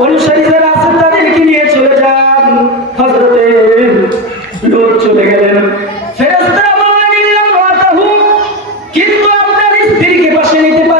অনুসারী যারা আছেন তাদেরকে নিয়ে চলে যান? হজরতে লোক চলে গেলেন। ফেরেস্তারা বললেন কিন্তু আপনার স্ত্রীকে পাশে নিতে পারেন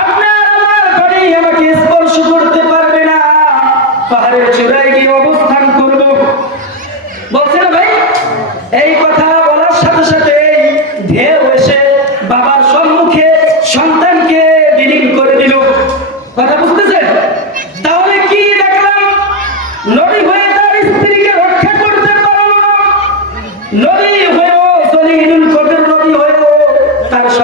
আপনার আমাকে স্পর্শ করতে পারবে না। পাহাড়ের চূড়ায় গিয়ে অবস্থান করব। বলছেন, ভাই, এই কথা বলার সাথে সাথে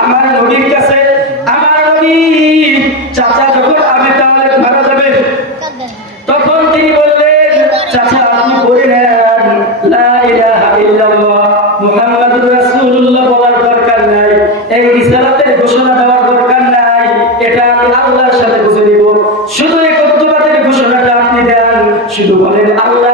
আমার নবীর কাছে, আমার নবী চাচা যখন আমি তাহলে মারা যাবে, তখন তিনি বললেন, চাচা, আপনি করে এটা আল্লাহর সাথে বুঝে নিব। শুধু এই কর্তব্যের ঘোষণাটা দেন, শুধু বলেন, আল্লাহ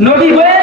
নদী হয়ে